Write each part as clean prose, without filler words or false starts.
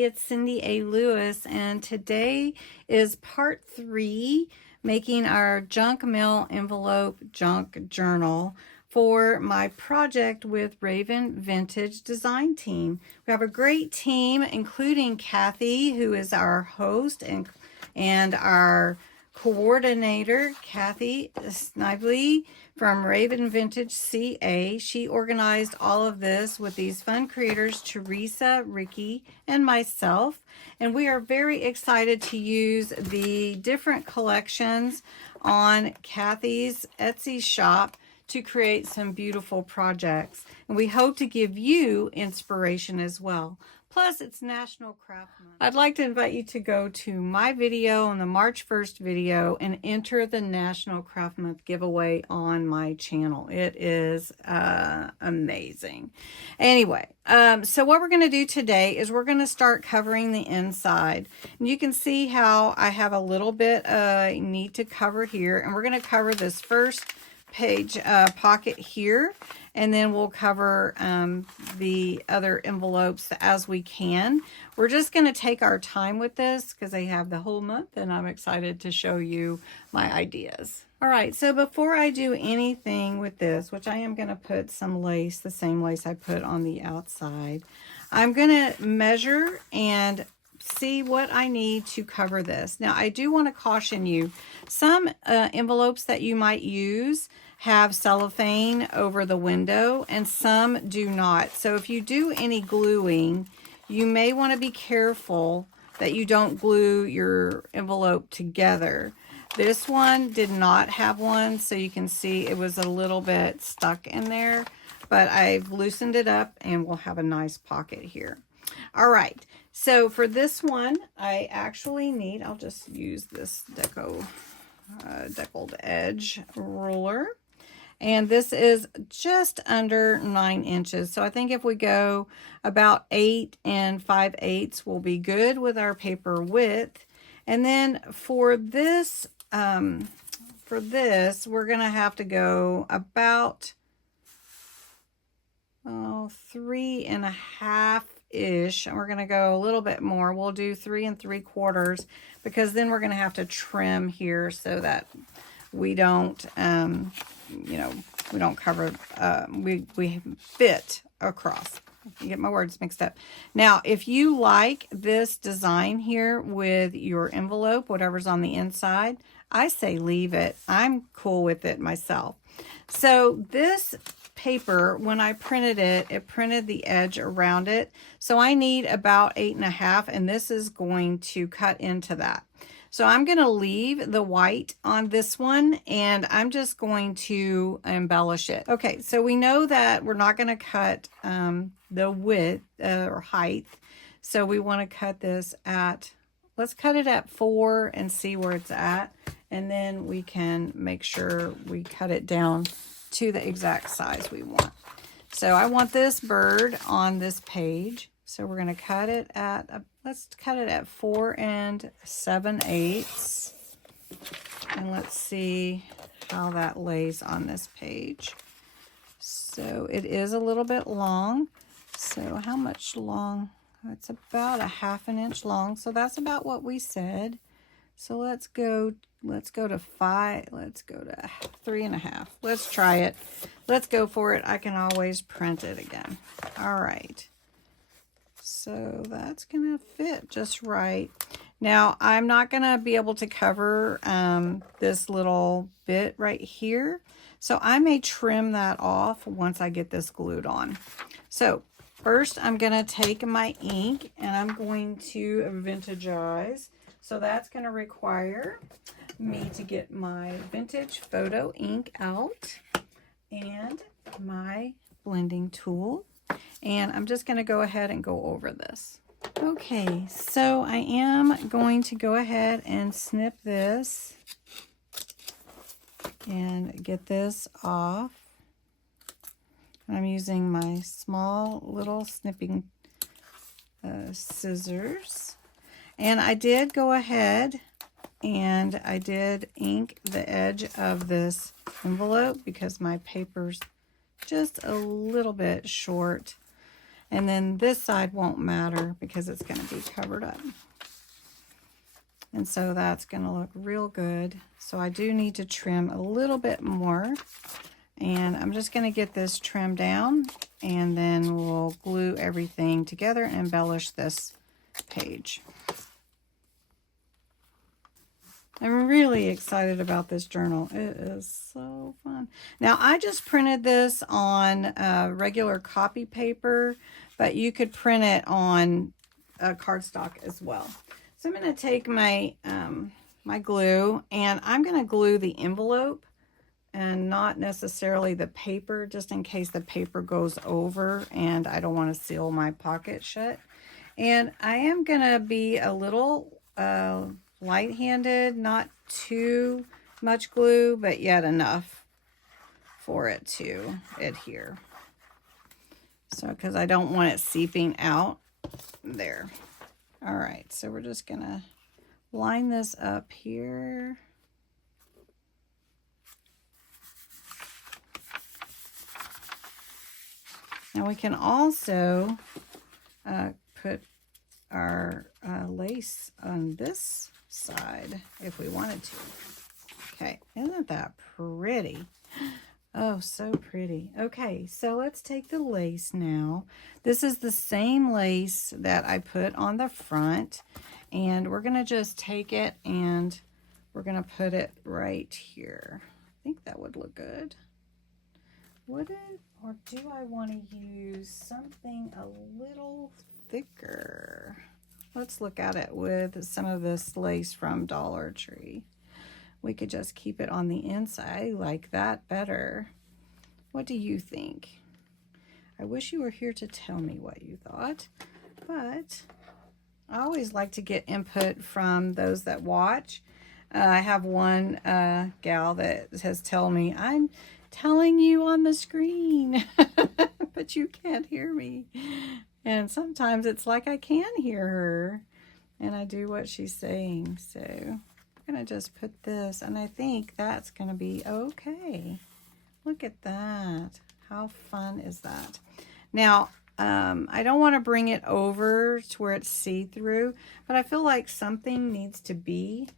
Hey, it's Cindy A. Lewis, and today is part 3, making our junk mail envelope junk journal for my project with Raven Vintage Design Team. We have a great team, including Kathy, who is our host and our coordinator, Kathy Snively from Raven Vintage CA. She organized all of this with these fun creators, Teresa, Ricky, and myself. And we are very excited to use the different collections on Kathy's Etsy shop to create some beautiful projects. And we hope to give you inspiration as well. Plus, it's National Craft Month. I'd like to invite you to go to my video on the March 1st video and enter the National Craft Month giveaway on my channel. It is amazing. Anyway, so what we're going to do today is we're going to start covering the inside. And you can see how I have a little bit need to cover here. And we're going to cover this first page pocket here, and then we'll cover the other envelopes as we can. We're just going to take our time with this because I have the whole month and I'm excited to show you my ideas. All right, so before I do anything with this, which I am going to put some lace, the same lace I put on the outside, I'm going to measure and see what I need to cover this. Now, I do want to caution you, some envelopes that you might use have cellophane over the window and some do not. So if you do any gluing, you may want to be careful that you don't glue your envelope together. This one did not have one, so you can see it was a little bit stuck in there, but I've loosened it up and we'll have a nice pocket here. All right, so for this one, I actually need, I'll just use this deckled edge ruler. And this is just under 9 inches. So I think if we go about 8 5/8 will be good with our paper width. And then for this, we're going to have to go about 3.5-ish, and we're going to go a little bit more. We'll do 3 3/4 because then we're going to have to trim here so that we don't, we don't cover, we fit across. You get my words mixed up. Now, if you like this design here with your envelope, whatever's on the inside, I say leave it. I'm cool with it myself. So this paper, when I printed it, it printed the edge around it. So I need about 8.5, and this is going to cut into that. So I'm going to leave the white on this one, and I'm just going to embellish it. Okay, so we know that we're not going to cut the width or height. So we want to cut this at, let's cut it at 4 and see where it's at. And then we can make sure we cut it down to the exact size we want. So I want this bird on this page. So we're going to cut it at, let's cut it at 4 7/8. And let's see how that lays on this page. So it is a little bit long. So how much long? It's about 1/2 inch long. So that's about what we said. So let's go to 5. Let's go to 3.5. Let's try it. Let's go for it. I can always print it again. All right. So that's going to fit just right. Now, I'm not going to be able to cover this little bit right here. So I may trim that off once I get this glued on. So first, I'm going to take my ink and I'm going to vintagize. So that's going to require me to get my vintage photo ink out and my blending tool. And I'm just going to go ahead and go over this. Okay, so I am going to go ahead and snip this and get this off. I'm using my small little snipping scissors. And I did go ahead and I did ink the edge of this envelope because my paper's just a little bit short. And then this side won't matter because it's going to be covered up. And so that's going to look real good. So I do need to trim a little bit more. And I'm just going to get this trimmed down, and then we'll glue everything together and embellish this page. I'm really excited about this journal. It is so fun. Now, I just printed this on regular copy paper, but you could print it on cardstock as well. So I'm going to take my, my glue, and I'm going to glue the envelope and not necessarily the paper, just in case the paper goes over and I don't want to seal my pocket shut. And I am going to be a little light-handed, not too much glue, but yet enough for it to adhere. So, because I don't want it seeping out there. All right, so we're just going to line this up here. Now we can also put our lace on this side if we wanted to. Okay, isn't that pretty? Oh, so pretty. Okay, so let's take the lace now. This is the same lace that I put on the front, and we're going to just take it and we're going to put it right here. I think that would look good. Would it? Or do I want to use something a little thicker? Let's look at it with some of this lace from Dollar Tree. We could just keep it on the inside. I like that better. What do you think? I wish you were here to tell me what you thought, but I always like to get input from those that watch. I have one gal that has told me, I'm telling you on the screen, but you can't hear me. And sometimes it's like I can hear her, and I do what she's saying. So I'm going to just put this, and I think that's going to be okay. Look at that. How fun is that? Now, I don't want to bring it over to where it's see-through, but I feel like something needs to be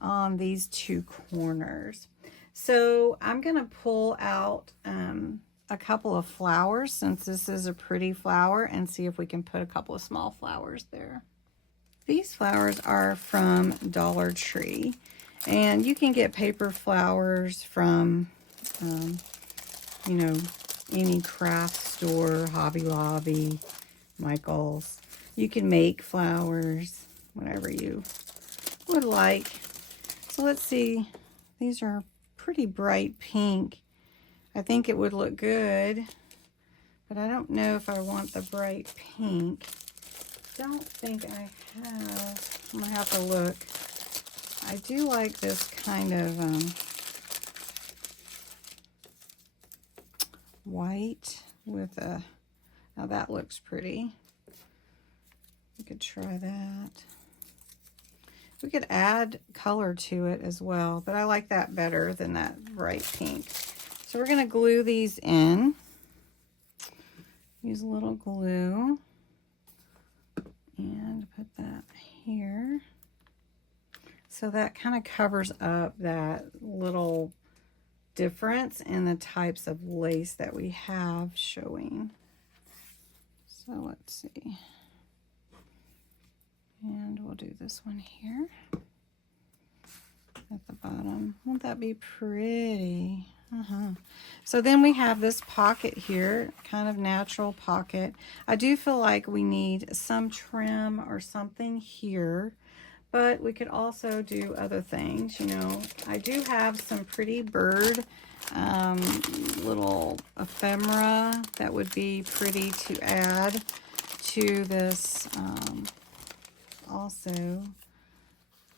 on these two corners. So I'm going to pull out a couple of flowers, since this is a pretty flower, and see if we can put a couple of small flowers there. These flowers are from Dollar Tree, and you can get paper flowers from, you know, any craft store, Hobby Lobby, Michael's. You can make flowers, whatever you would like. So let's see. These are pretty bright pink. I think it would look good, but I don't know if I want the bright pink. Don't think I have. I'm gonna have to look. I do like this kind of white with a, now that looks pretty. We could try that. We could add color to it as well, but I like that better than that bright pink. So we're going to glue these in. Use a little glue and put that here. So that kind of covers up that little difference in the types of lace that we have showing. So let's see. And we'll do this one here at the bottom. Won't that be pretty? So then we have this pocket here, kind of natural pocket. I do feel like we need some trim or something here, but we could also do other things. You know, I do have some pretty bird little ephemera that would be pretty to add to this. Also,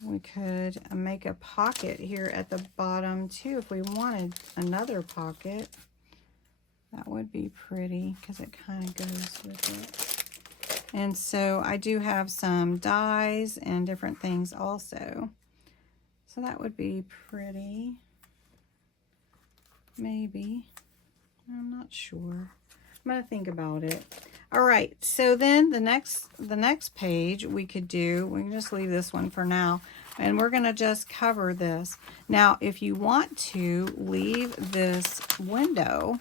we could make a pocket here at the bottom too if we wanted another pocket. That would be pretty because it kind of goes with it. And so I do have some dies and different things also. So that would be pretty. Maybe. I'm not sure. I'm going to think about it. All right, so then the next page we can just leave this one for now, and we're gonna just cover this. Now, if you want to leave this window,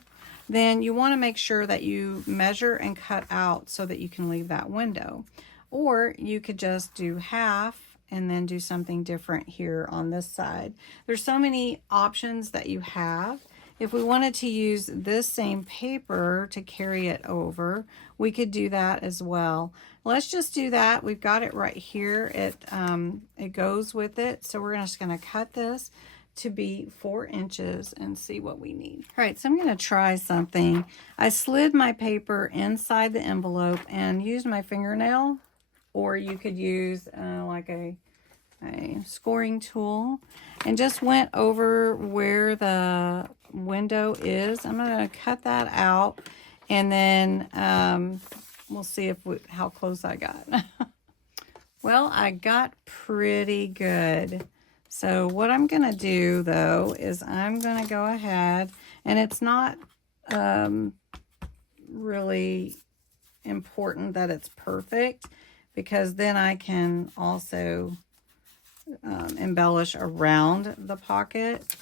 then you wanna make sure that you measure and cut out so that you can leave that window. Or you could just do half and then do something different here on this side. There's so many options that you have. If we wanted to use this same paper to carry it over, we could do that as well. Let's just do that. We've got it right here. It goes with it. So we're just going to cut this to be 4 inches and see what we need. All right, so I'm going to try something. I slid my paper inside the envelope and used my fingernail, or you could use like a scoring tool, and just went over where the window is. I'm going to cut that out, and then we'll see how close I got. Well, I got pretty good. So what I'm going to do, though, is I'm going to go ahead, and it's not really important that it's perfect, because then I can also embellish around the pocket,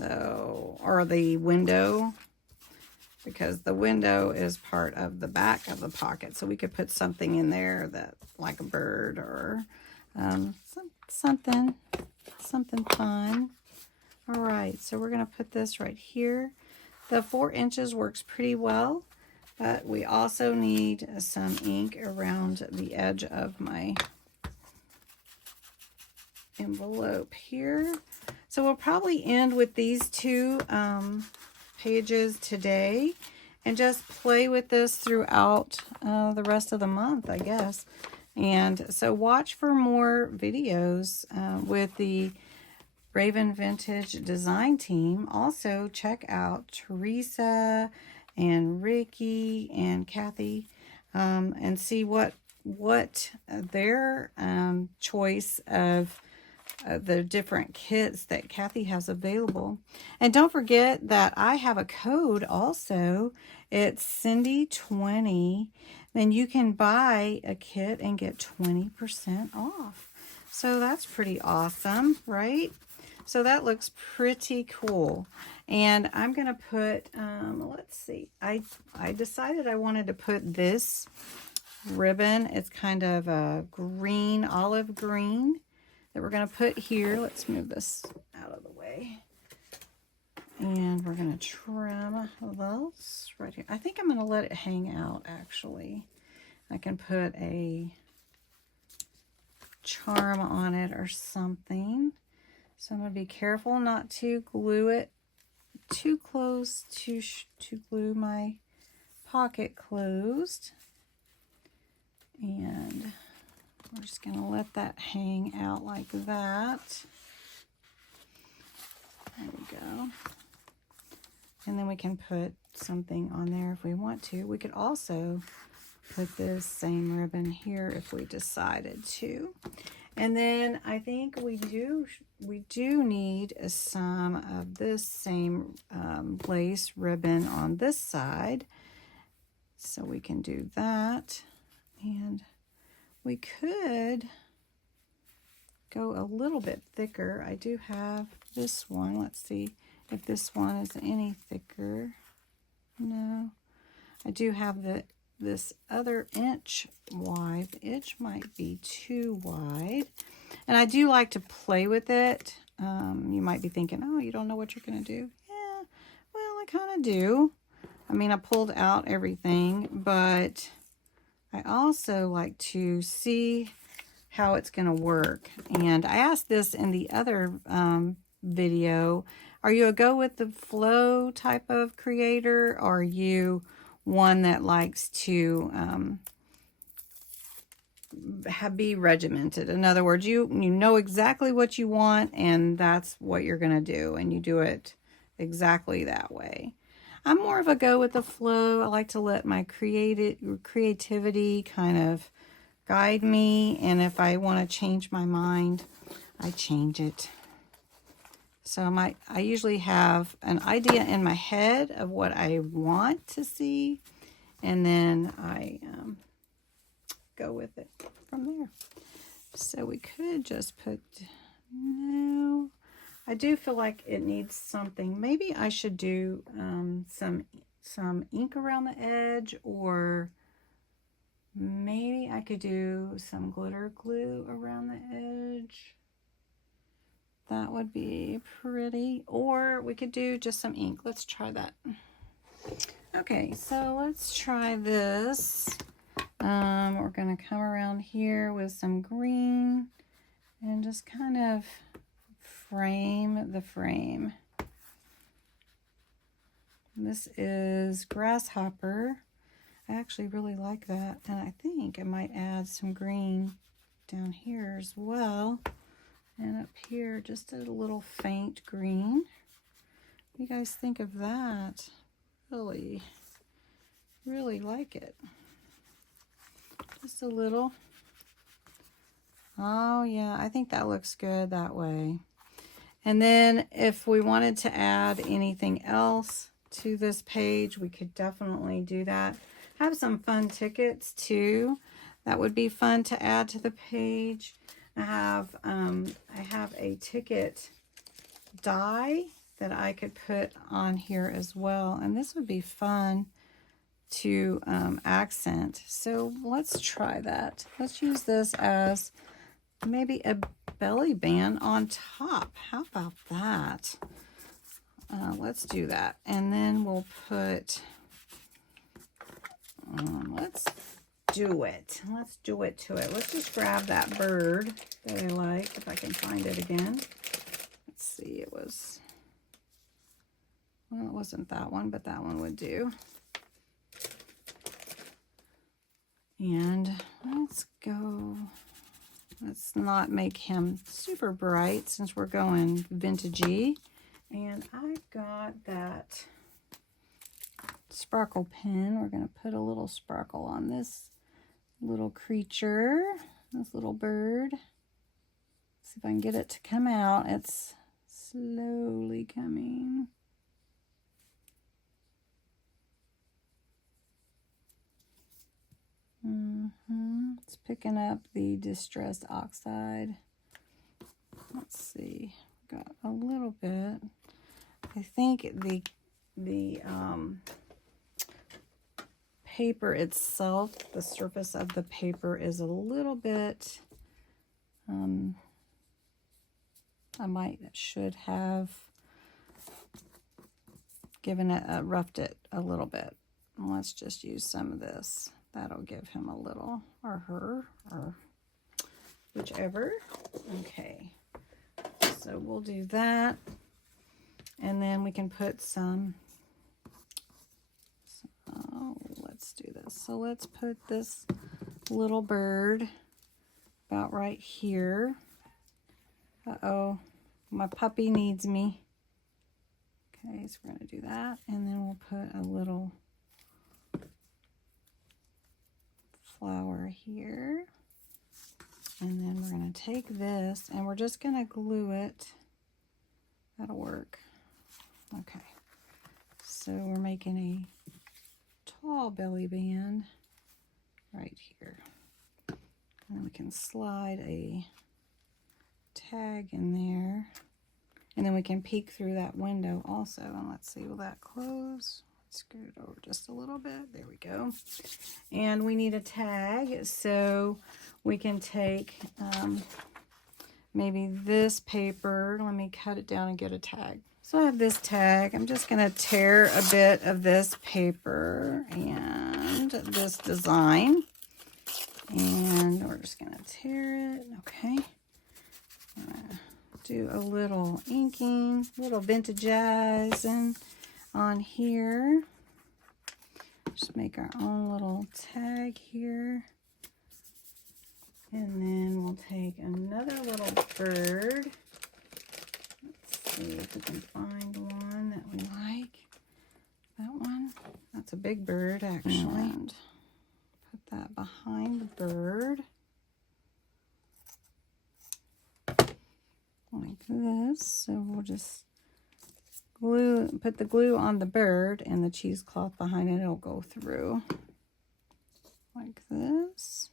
or the window, because the window is part of the back of the pocket. So we could put something in there that, like a bird, or something fun. All right, so we're going to put this right here. The 4 inches works pretty well, but we also need some ink around the edge of my envelope here. So we'll probably end with these 2 pages today, and just play with this throughout the rest of the month, I guess. And so watch for more videos with the Raven Vintage design team. Also check out Teresa and Ricky and Kathy, and see what their choice of the different kits that Kathy has available. And don't forget that I have a code also. It's Cindy20. Then you can buy a kit and get 20% off. So that's pretty awesome, right? So that looks pretty cool. And I'm going to put, let's see, I decided I wanted to put this ribbon. It's kind of a green, olive green, that we're going to put here. Let's move this out of the way. And we're going to trim those right here. I think I'm going to let it hang out, actually. I can put a charm on it or something. So I'm going to be careful not to glue it too close to glue my pocket closed. And we're just going to let that hang out like that. There we go. And then we can put something on there if we want to. We could also put this same ribbon here if we decided to. And then I think we do need some of this same lace ribbon on this side. So we can do that. And we could go a little bit thicker. I do have this one. Let's see if this one is any thicker. No. I do have this other inch wide. The inch might be too wide. And I do like to play with it. You might be thinking, oh, you don't know what you're going to do. Yeah, well, I kind of do. I mean, I pulled out everything, but I also like to see how it's going to work. And I asked this in the other video, are you a go with the flow type of creator, or are you one that likes to be regimented? In other words, you know exactly what you want, and that's what you're going to do, and you do it exactly that way. I'm more of a go with the flow. I like to let my creativity kind of guide me, and if I want to change my mind, I change it. So I usually have an idea in my head of what I want to see, and then I go with it from there. So we could just put, no, I do feel like it needs something. Maybe I should do some ink around the edge, or maybe I could do some glitter glue around the edge. That would be pretty. Or we could do just some ink. Let's try that. Okay, so let's try this. We're going to come around here with some green and just kind of frame the frame. This is Grasshopper. I actually really like that, and I think I might add some green down here as well. And up here, just a little faint green. What do you guys think of that? Really, really like it. Just a little. Oh yeah, I think that looks good that way. And then if we wanted to add anything else to this page, we could definitely do that. Have some fun tickets too. That would be fun to add to the page. I have a ticket die that I could put on here as well, and this would be fun to accent. So let's try that. Let's use this as maybe a belly band on top. How about that? Let's do that, and then we'll put. Let's do it. Let's do it to it. Let's just grab that bird that I like, if I can find it again. Let's see, it was, well, it wasn't that one, but that one would do. And let's go, let's not make him super bright since we're going vintagey. And I've got that sparkle pen. We're going to put a little sparkle on this little creature, this little bird. See if I can get it to come out. It's slowly coming. It's picking up the distressed oxide. Let's see, got a little bit. I think the paper itself, the surface of the paper is a little bit, I should have given it, roughed it a little bit. Let's just use some of this. That'll give him a little, or her, or whichever. Okay, so we'll do that. And then we can put some, let's do this. So let's put this little bird about right here. Uh-oh, my puppy needs me. Okay, so we're gonna do that. And then we'll put a little flower here. And then we're gonna take this and we're just gonna glue it. That'll work. Okay, so we're making a tall belly band right here. And we can slide a tag in there. And then we can peek through that window also. And let's see, will that close? Let's scoot it over just a little bit. There we go. And we need a tag, so we can take maybe this paper. Let me cut it down and get a tag. So I have this tag. I'm just going to tear a bit of this paper and this design. And we're just going to tear it. Okay. Do a little inking, little vintagizing on here. Just make our own little tag here. And then we'll take another little bird. Let's see if we can find one that we like. That one, that's a big bird actually. And put that behind the bird. Like this. So we'll just put the glue on the bird, and the cheesecloth behind it, it'll go through. like this.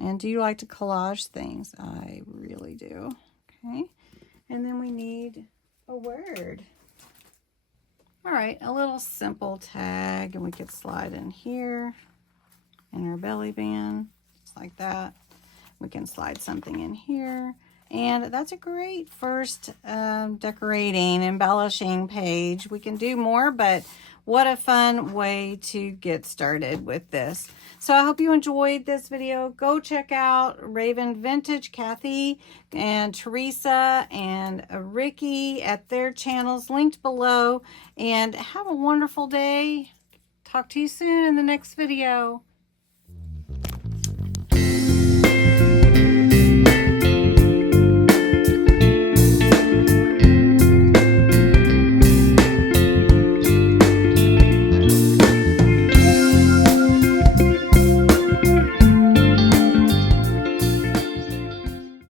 And do you like to collage things? I really do. Okay. And then we need a word. All right, a little simple tag, and we could slide in here in our belly band, just like that. We can slide something in here. And that's a great first decorating, embellishing page. We can do more, but what a fun way to get started with this. So I hope you enjoyed this video. Go check out Raven Vintage, Kathy and Teresa and Ricky at their channels linked below. And have a wonderful day. Talk to you soon in the next video.